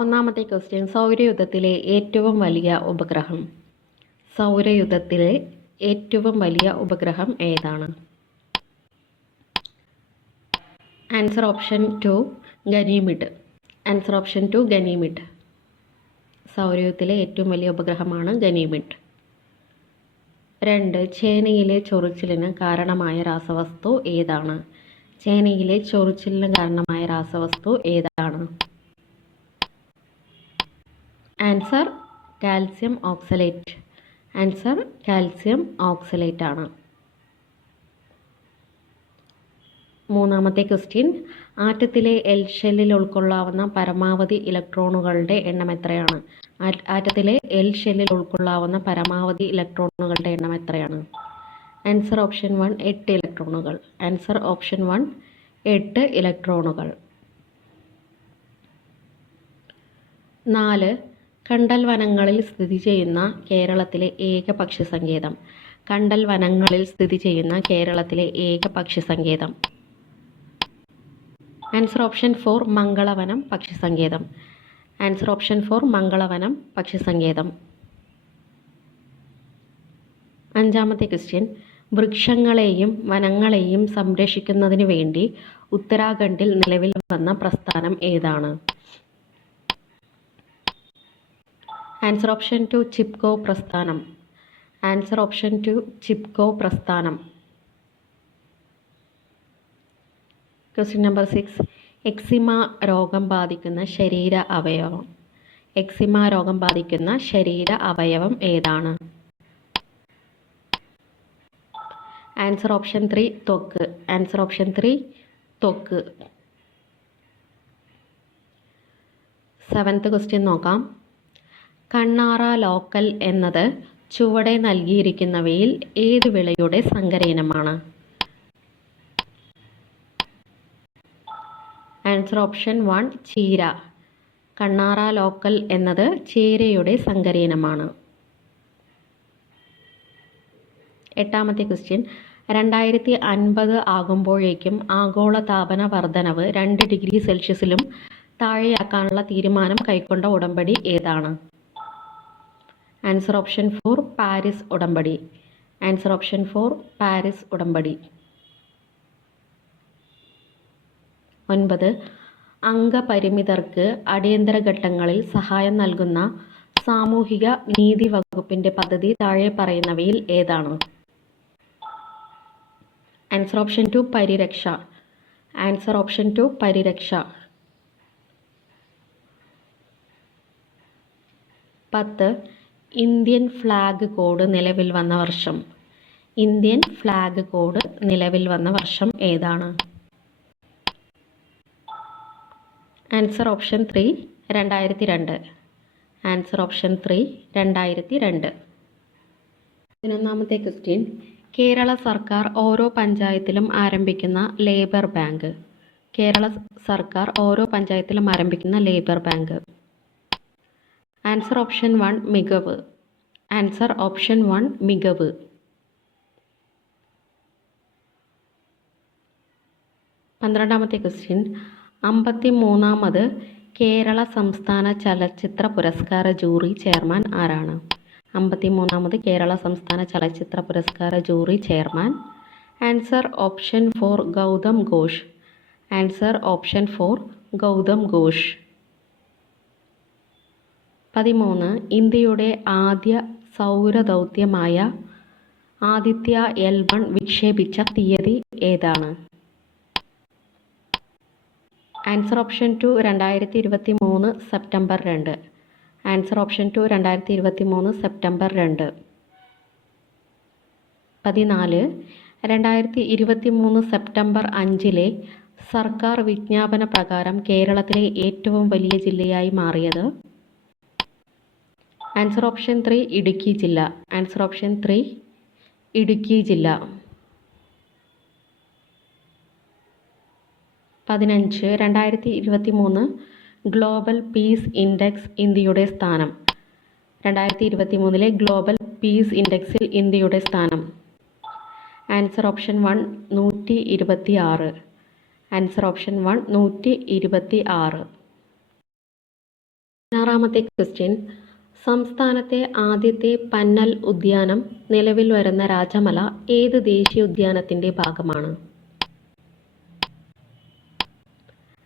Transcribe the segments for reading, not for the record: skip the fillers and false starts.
ഒന്നാമത്തെ ക്വസ്റ്റ്യൻ, സൗരയൂഥത്തിലെ ഏറ്റവും വലിയ ഉപഗ്രഹം. സൗരയൂഥത്തിലെ ഏറ്റവും വലിയ ഉപഗ്രഹം ഏതാണ്? Answer option 2 Ganymede. Answer option 2 Ganymede. സൗരയൂഥത്തിലെ ഏറ്റവും വലിയ ഉപഗ്രഹമാണ് ഗനീമിഡ്. 2. ചേനയിലെ ചൊറിച്ചിലിന് കാരണമായ രാസവസ്തു ഏതാണ്? ചേനയിലെ ചൊറിച്ചിലിന് കാരണമായ രാസവസ്തു ഏതാണ്? Answer calcium oxalate. Answer calcium oxalate ആണ്. മൂന്നാമത്തെ ക്വസ്റ്റ്യൻ, ആറ്റത്തിലെ എൽ ഷെല്ലിൽ ഉൾക്കൊള്ളാവുന്ന പരമാവധി ഇലക്ട്രോണുകളുടെ എണ്ണം എത്രയാണ്? ആറ്റത്തിലെ എൽ ഷെല്ലിൽ ഉൾക്കൊള്ളാവുന്ന പരമാവധി ഇലക്ട്രോണുകളുടെ എണ്ണം എത്രയാണ്? ആൻസർ ഓപ്ഷൻ 1 8 ഇലക്ട്രോണുകൾ. ആൻസർ ഓപ്ഷൻ 1 8 ഇലക്ട്രോണുകൾ. 4. കണ്ടൽ വനങ്ങളിൽ സ്ഥിതി ചെയ്യുന്ന കേരളത്തിലെ ഏക പക്ഷി സങ്കേതം. കണ്ടൽ വനങ്ങളിൽ സ്ഥിതി ചെയ്യുന്ന കേരളത്തിലെ ഏക പക്ഷി സങ്കേതം. ആൻസർ ഓപ്ഷൻ 4 മംഗളവനം പക്ഷി സങ്കേതം. ആൻസർ ഓപ്ഷൻ 4 മംഗളവനം പക്ഷി സങ്കേതം. 5. ക്വസ്റ്റ്യൻ, വൃക്ഷങ്ങളെയും വനങ്ങളെയും സംരക്ഷിക്കുന്നതിന് വേണ്ടി ഉത്തരാഖണ്ഡിൽ നിലവിൽ വന്ന പ്രസ്ഥാനം ഏതാണ്? ആൻസർ ഓപ്ഷൻ 2 ചിപ്കോ പ്രസ്ഥാനം. ആൻസർ ഓപ്ഷൻ 2 ചിപ്കോ പ്രസ്ഥാനം. ക്വസ്റ്റ്യൻ നമ്പർ 6, എക്സിമ രോഗം ബാധിക്കുന്ന ശരീര അവയവം. എക്സിമ രോഗം ബാധിക്കുന്ന ശരീര അവയവം ഏതാണ്? ആൻസർ ഓപ്ഷൻ 3 ത്വക്ക്. ആൻസർ ഓപ്ഷൻ 3 ത്വക്ക്. 7th ക്വസ്റ്റ്യൻ നോക്കാം. കണ്ണാറ ലോക്കൽ എന്നത് ചുവടെ നൽകിയിരിക്കുന്നവയിൽ ഏത് വിളയുടെ സങ്കരയിനമാണ്? ആൻസർ ഓപ്ഷൻ 1 ചീര. കണ്ണാറ ലോക്കൽ എന്നത് ചീരയുടെ സങ്കരയിനമാണ്. 8th ക്വസ്റ്റ്യൻ, 2050 ആകുമ്പോഴേക്കും ആഗോളതാപന വർധനവ് 2 ഡിഗ്രി സെൽഷ്യസിലും താഴെയാക്കാനുള്ള തീരുമാനം കൈക്കൊണ്ട ഉടമ്പടി ഏതാണ്? ആൻസർ ഓപ്ഷൻ 4 പാരീസ് ഉടമ്പടി. ആൻസർ ഓപ്ഷൻ 4 പാരീസ് ഉടമ്പടി. 9. അംഗപരിമിതർക്ക് അടിയന്തര ഘട്ടങ്ങളിൽ സഹായം നൽകുന്ന സാമൂഹിക നീതി വകുപ്പിന്റെ പദ്ധതി താഴെ പറയുന്നവയിൽ ഏതാണ്? ആൻസർ ഓപ്ഷൻ 2 പരിരക്ഷ. ആൻസർ ഓപ്ഷൻ 2 പരിരക്ഷ. 10. ഇന്ത്യൻ ഫ്ലാഗ് കോഡ് നിലവിൽ വന്ന വർഷം. ഇന്ത്യൻ ഫ്ലാഗ് കോഡ് നിലവിൽ വന്ന വർഷം ഏതാണ്? Answer option 3 2002. Answer option 3 2002. 11th question, Kerala സർക്കാർ ഓരോ പഞ്ചായത്തിലും ആരംഭിക്കുന്ന ലേബർ ബാങ്ക്. കേരള സർക്കാർ ഓരോ പഞ്ചായത്തിലും ആരംഭിക്കുന്ന ലേബർ ബാങ്ക്. ആൻസർ ഓപ്ഷൻ 1 മികവ്. ആൻസർ ഓപ്ഷൻ 1 മികവ്. 12th ക്വസ്റ്റ്യൻ, 53ാമത് കേരള സംസ്ഥാന ചലച്ചിത്ര പുരസ്കാര ജൂറി ചെയർമാൻ ആരാണ്? 53ാമത് കേരള സംസ്ഥാന ചലച്ചിത്ര പുരസ്കാര jury chairman. Answer option 4 Gautam Ghosh. Answer option 4 Gautam Ghosh. 13. ഇന്ത്യയുടെ ആദ്യ സൗരദൗത്യമായ ആദിത്യ L1 വിക്ഷേപിച്ച തീയതി ഏതാണ്? Answer option 2 2023 September 2. Answer option 2 2023 September 2. 14. 2023 September 5 സർക്കാർ വിജ്ഞാപന പ്രകാരം കേരളത്തിലെ ഏറ്റവും വലിയ ജില്ലയായി മാറിയത്? ആൻസർ ഓപ്ഷൻ 3 ഇടുക്കി ജില്ല. ആൻസർ ഓപ്ഷൻ 3 ഇടുക്കി ജില്ല. 15. 2023 ഗ്ലോബൽ പീസ് ഇൻഡെക്സ് ഇന്ത്യയുടെ സ്ഥാനം. 2023 ഗ്ലോബൽ പീസ് ഇൻഡെക്സിൽ ഇന്ത്യയുടെ സ്ഥാനം. Answer option 1 126. Answer option 1 126. 16-ാമത്തെ ക്വസ്റ്റ്യൻ. സംസ്ഥാനത്തെ ആദ്യത്തെ പന്നൽ ഉദ്യാനം നിലവിൽ വരുന്ന രാജമല ഏത് ദേശീയോദ്യാനത്തിന്റെ ഭാഗമാണ്?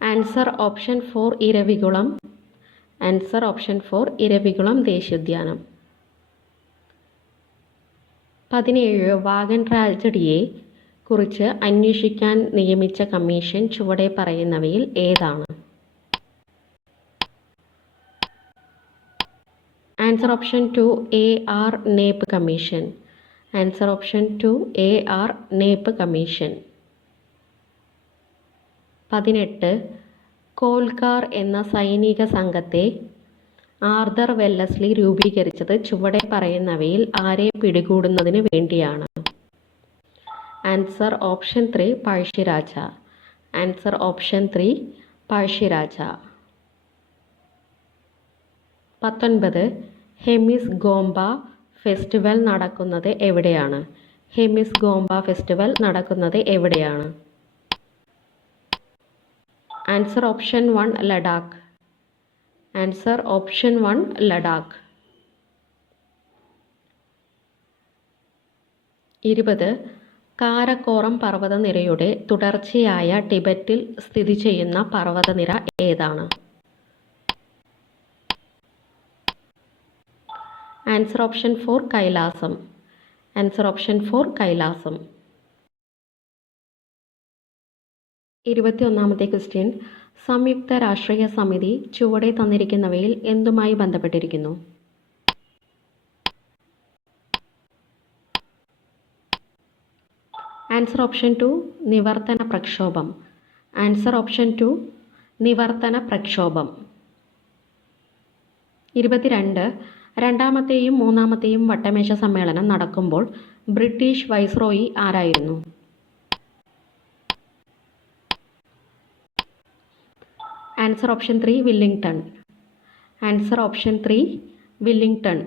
Answer option 4 Eravikulam. Answer option 4 Eravikulam ദേശീയോദ്യാനം. 17 വാഗൺ ട്രാജഡിയെ കുറിച്ച് അന്വേഷിക്കാൻ നിയമിച്ച കമ്മീഷൻ ചുവടെ പറയുന്നവയിൽ ഏതാണ്? Answer option 2 AR Knapp commission. Answer option 2 AR Knapp commission. 18 കോൽക്കാർ എന്ന സൈനിക സംഘത്തെ ആർതർ വെല്ലസ്ലി രൂപീകരിച്ചത് ചുവടെ പറയുന്നവയിൽ ആരെ പിടികൂടുന്നതിന് വേണ്ടിയാണ്? Answer option 3 Pazhassi Raja. Answer option 3 Pazhassi Raja. 19 Hemis Gompa festival നടക്കുന്നത് എവിടെയാണ്? ഹെമിസ് ഗോംബ ഫെസ്റ്റിവൽ നടക്കുന്നത് എവിടെയാണ്? Answer option 1 Ladakh. Answer option 1 Ladakh. 20 Karakoram പർവ്വതനിരയുടെ തുടർച്ചയായ ടിബറ്റിൽ സ്ഥിതി ചെയ്യുന്ന പർവ്വതനിര ഏതാണ്? Answer option 4 Kailasam. Answer option 4 Kailasam. 21-ാമത്തെ ക്വസ്റ്റ്യൻ. സംയുക്ത രാഷ്ട്രീയ സമിതി ചുവടെ തന്നിരിക്കുന്നവയിൽ എന്തുമായി ബന്ധപ്പെട്ടിരിക്കുന്നു? ആൻസർ ഓപ്ഷൻ 2 നിവർത്തന പ്രക്ഷോഭം. ആൻസർ ഓപ്ഷൻ 2 നിവർത്തന പ്രക്ഷോഭം. 22 രണ്ടാമത്തെയും മൂന്നാമത്തെയും വട്ടമേശ സമ്മേളനം നടക്കുമ്പോൾ ബ്രിട്ടീഷ് വൈസ്രോയി ആരായിരുന്നു? Answer option 3 Willingdon. Answer option 3 Willingdon.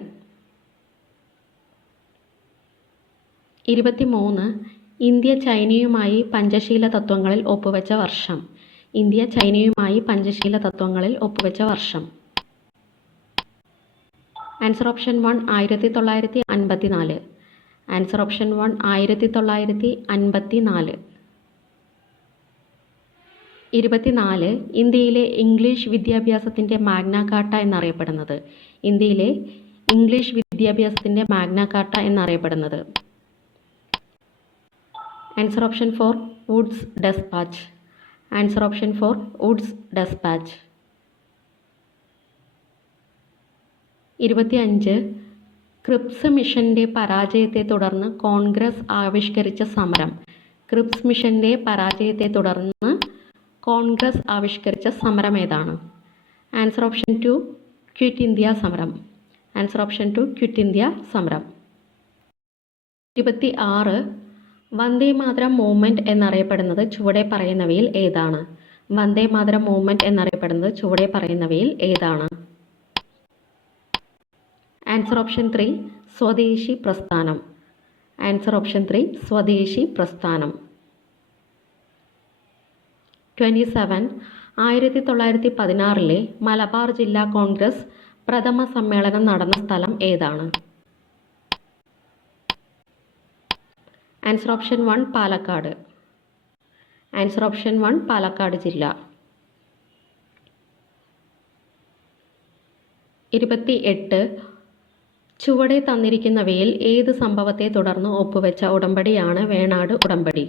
23 India ചൈനയുമായി പഞ്ചശീല തത്വങ്ങളിൽ ഒപ്പുവെച്ച വർഷം. ഇന്ത്യ ചൈനയുമായി പഞ്ചശീല തത്വങ്ങളിൽ ഒപ്പുവെച്ച വർഷം. Answer option 1 1954. Answer option 1 1954. 24 ഇന്ത്യയിലെ ഇംഗ്ലീഷ് വിദ്യാഭ്യാസത്തിൻ്റെ മാഗ്ന കാർട്ട എന്നറിയപ്പെടുന്നത്. ഇന്ത്യയിലെ ഇംഗ്ലീഷ് വിദ്യാഭ്യാസത്തിൻ്റെ മാഗ്ന കാർട്ട എന്നറിയപ്പെടുന്നത്. Answer option 4 Wood's Despatch. Answer option 4 Wood's Despatch. 25 Cripps മിഷന്റെ പരാജയത്തെ തുടർന്ന് കോൺഗ്രസ് ആവിഷ്കരിച്ച സമരം. ക്രിപ്സ് മിഷന്റെ പരാജയത്തെ തുടർന്ന് കോൺഗ്രസ് ആവിഷ്കരിച്ച സമരം ഏതാണ്? ആൻസർ ഓപ്ഷൻ 2 ക്വിറ്റ് ഇന്ത്യ സമരം. ആൻസർ ഓപ്ഷൻ 2 ക്വിറ്റ് ഇന്ത്യ സമരം. 26 വന്ദേ മാതരം മൂവ്മെൻറ്റ് എന്നറിയപ്പെടുന്നത് ചുവടെ പറയുന്നവയിൽ ഏതാണ്? വന്ദേ മാതരം മൂവ്മെൻറ്റ് എന്നറിയപ്പെടുന്നത് ചുവടെ പറയുന്നവയിൽ ഏതാണ്? ആൻസർ ഓപ്ഷൻ 3 സ്വദേശി പ്രസ്ഥാനം. ആൻസർ ഓപ്ഷൻ 3 സ്വദേശി പ്രസ്ഥാനം. 27 1916 മലബാർ ജില്ലാ കോൺഗ്രസ് പ്രഥമ സമ്മേളനം നടന്ന സ്ഥലം ഏതാണ്? Answer option 1 Palakkad. Answer option 1 Palakkad ജില്ല. 28 ചുവടെ തന്നിരിക്കുന്നവയിൽ ഏത് സംഭവത്തെ തുടർന്ന് ഒപ്പുവെച്ച ഉടമ്പടിയാണ് വേണാട് ഉടമ്പടി?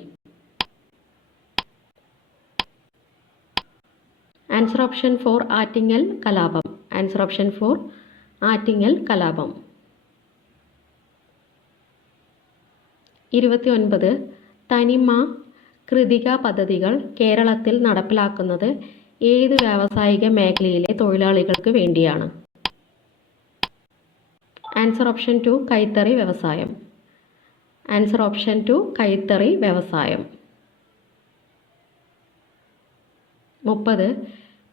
ആൻസർ ഓപ്ഷൻ 4 ആറ്റിങ്ങൽ കലാപം. ആൻസർ ഓപ്ഷൻ 4 ആറ്റിങ്ങൽ കലാപം. 29 തനിമ കൃതിക പദ്ധതികൾ കേരളത്തിൽ നടപ്പിലാക്കുന്നത് ഏത് വ്യാവസായിക മേഖലയിലെ തൊഴിലാളികൾക്ക് വേണ്ടിയാണ്? ആൻസർ ഓപ്ഷൻ 2 കൈത്തറി വ്യവസായം. ആൻസർ ഓപ്ഷൻ 2 കൈത്തറി വ്യവസായം. 30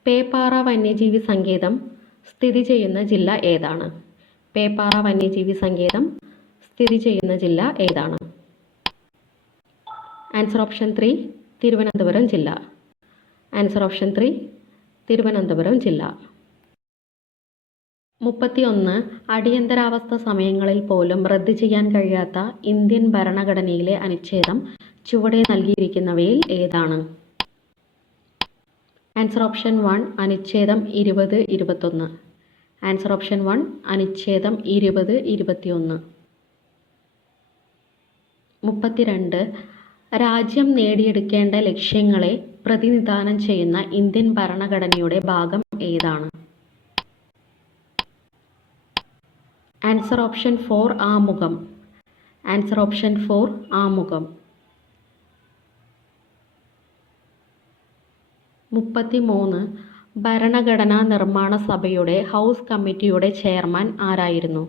പേപ്പാറ വന്യജീവി സങ്കേതം സ്ഥിതി ചെയ്യുന്ന ജില്ല ഏതാണ്? പേപ്പാറ വന്യജീവി സങ്കേതം സ്ഥിതി ചെയ്യുന്ന ജില്ല ഏതാണ്? ആൻസർ ഓപ്ഷൻ 3 തിരുവനന്തപുരം ജില്ല. ആൻസർ ഓപ്ഷൻ 3 തിരുവനന്തപുരം ജില്ല. 31 അടിയന്തരാവസ്ഥ സമയങ്ങളിൽ പോലും റദ്ദ് ചെയ്യാൻ കഴിയാത്ത ഇന്ത്യൻ ഭരണഘടനയിലെ അനുച്ഛേദം ചുവടെ നൽകിയിരിക്കുന്നവയിൽ ഏതാണ്? ആൻസർ ഓപ്ഷൻ 1 അനുച്ഛേദം 20-21. ആൻസർ ഓപ്ഷൻ 1 അനുച്ഛേദം 20-21. 32 രാജ്യം നേടിയെടുക്കേണ്ട ലക്ഷ്യങ്ങളെ പ്രതിനിധാനം ചെയ്യുന്ന ഇന്ത്യൻ ഭരണഘടനയുടെ ഭാഗം ഏതാണ്? ആൻസർ ഓപ്ഷൻ 4 ആമുഖം. ആൻസർ ഓപ്ഷൻ 4 ആമുഖം. 33 ഭരണഘടനാ നിർമ്മാണ സഭയുടെ ഹൗസ് കമ്മിറ്റിയുടെ ചെയർമാൻ ആരായിരുന്നു?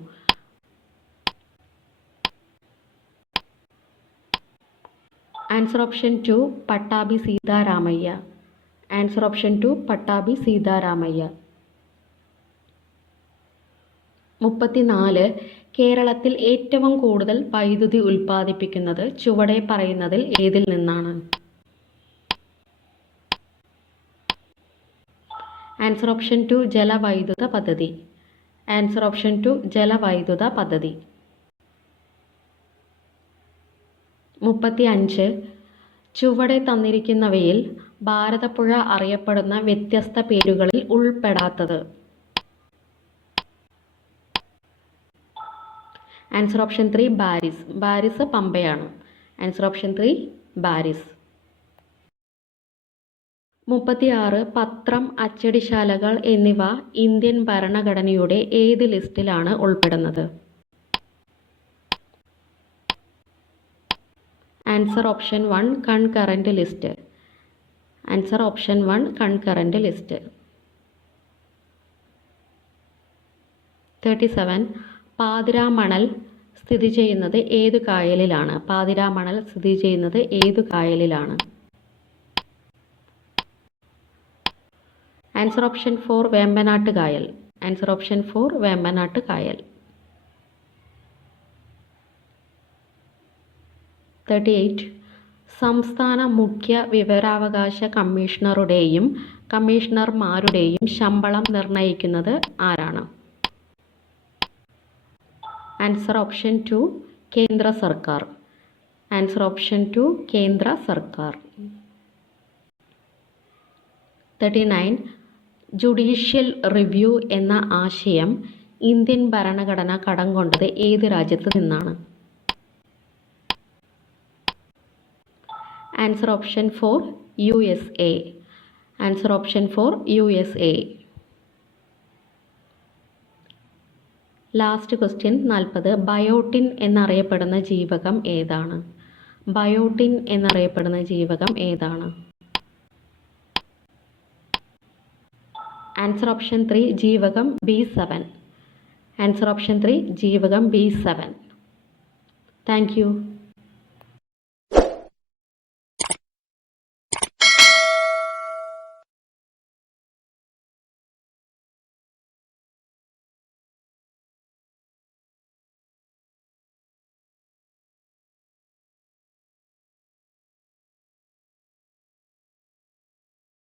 Answer option 2 Pattabhi Sitaramayya. Answer option 2 Pattabhi Sitaramayya. 34 കേരളത്തിൽ ഏറ്റവും കൂടുതൽ വൈദ്യുതി ഉൽപ്പാദിപ്പിക്കുന്നത് ചുവടെ പറയുന്നതിൽ ഏതിൽ നിന്നാണ്? ആൻസർ ഓപ്ഷൻ 2 ജലവൈദ്യുത പദ്ധതി. ആൻസർ ഓപ്ഷൻ 2 ജലവൈദ്യുത പദ്ധതി. 35 ചുവടെ തന്നിരിക്കുന്നവയിൽ ഭാരതപ്പുഴ അറിയപ്പെടുന്ന വ്യത്യസ്ത പേരുകളിൽ ഉൾപ്പെടാത്തത്? Answer option 3 Baris. ബാരിസ് പമ്പയാണ്. Answer option 3 Baris. 36 പത്രം, അച്ചടിശാലകൾ എന്നിവ ഇന്ത്യൻ ഭരണഘടനയുടെ ഏത് ലിസ്റ്റിലാണ് ഉൾപ്പെടുന്നത്? Answer option 1 concurrent list. Answer option 1 concurrent list. 37 Pathiramanal സ്ഥിതി ചെയ്യുന്നത് ഏതു കായലിലാണ്? പാതിരാമണൽ സ്ഥിതി ചെയ്യുന്നത് ഏതു കായലിലാണ്? ആൻസർ ഓപ്ഷൻ 4 വേമ്പനാട്ട് കായൽ. ആൻസർ ഓപ്ഷൻ 4 വേമ്പനാട്ട് കായൽ. 38 സംസ്ഥാന മുഖ്യ വിവരാവകാശ കമ്മീഷണറുടെയും കമ്മീഷണർമാരുടെയും ശമ്പളം നിർണ്ണയിക്കുന്നത് ആരാണ്? ആൻസർ ഓപ്ഷൻ 2 കേന്ദ്ര സർക്കാർ. ആൻസർ ഓപ്ഷൻ 2 കേന്ദ്ര സർക്കാർ. 39 ജുഡീഷ്യൽ റിവ്യൂ എന്ന ആശയം ഇന്ത്യൻ ഭരണഘടന കടം കൊണ്ടത് ഏത് രാജ്യത്ത് നിന്നാണ്? Answer option 4 USA. Answer option 4 USA. Last question 40 biotin എന്നറിയപ്പെടുന്ന ജീവകം ഏതാണ്? ബയോട്ടിൻ എന്നറിയപ്പെടുന്ന ജീവകം ഏതാണ്? ആൻസർ ഓപ്ഷൻ 3 ജീവകം B7. ആൻസർ ഓപ്ഷൻ 3 ജീവകം B7. Thank you.